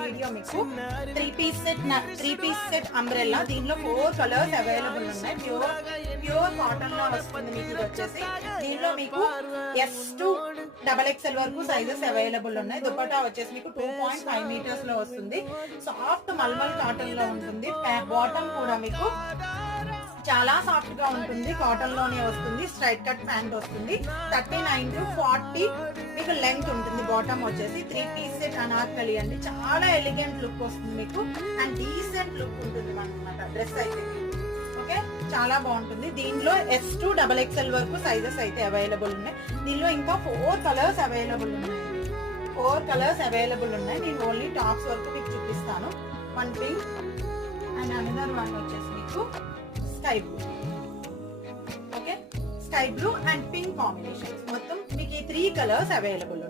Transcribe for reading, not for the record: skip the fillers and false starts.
Video మీకు three piece set umbrella. దీనిలో 4 colours available ఉన్నాయి. ప్యూర్ కాటన్ లో వస్తుంది మీకు. ఇది వచ్చేసి దీనిలో మీకు S to XXL వరకు సైజెస్ అవైలబుల్ ఉన్నాయి. దుపట్టా వచ్చేసి మీకు 2.5 మీటర్స్ లో వస్తుంది. సాఫ్ట్ మల్మల్ కాటన్ లో ఉంటుంది. బాటమ్ కూడా మీకు చాలా సాఫ్ట్ గా ఉంటుంది. కాటన్ లోనే వస్తుంది. స్ట్రైట్ కట్ ప్యాంట్ వస్తుంది. 39 to 40 మీకు లెంగ్త్ ఉంటుంది. బాటమ్ వచ్చేసి 3 పీస్ సెట్ అనార్కలి అండి. చాలా ఎలిగెంట్ లుక్ వస్తుంది మీకు అండ్ డీసెంట్ లుక్ ఉంటుంది అన్నమాట డ్రెస్ అయితే. ఓకే, చాలా బాగుంటుంది. దీనిలో S to XXL వరకు సైజెస్ అయితే అవైలబుల్ ఉన్నాయి. దీనిలో ఇంకా 4 కలర్స్ అవైలబుల్ ఉన్నాయి. 4 కలర్స్ అవైలబుల్ ఉన్నాయి. నేను ఓన్లీ టాప్స్ వరకు మీకు చూపిస్తాను. One pink and another one వచ్చేసి మీకు sky blue. Okay, sky blue and pink combination. మొత్తం మీకు ఈ 3 కలర్స్ అవైలబుల్